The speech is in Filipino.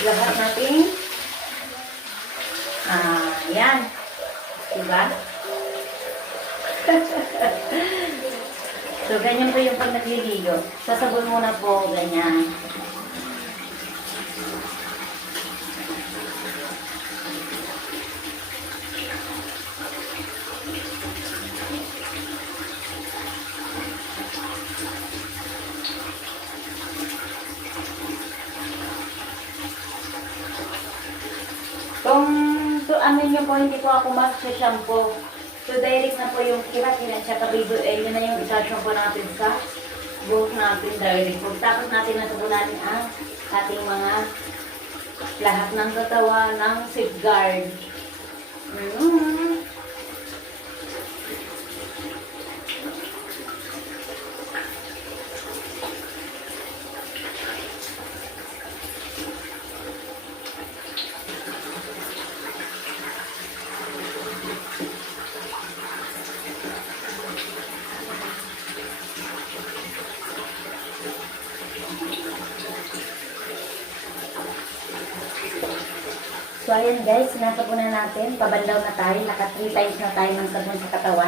lahat natin. Yan. Diba? So, ganyan po yung pag nagliligo. Sasabon muna po, ganyan. Kung ano nyo po, hindi po ako mag-shampoo. So, direct na po yung kira-kira siya kabigo. Yun na yung isa-shampoo natin sa buhok natin direct. Tapos natin natubunan ang ating mga lahat ng katawan ng safeguard. So, ayan guys, sinasabon na natin. Pabandaw na tayo. Naka 3 times na tayo ng sabon sa katawan.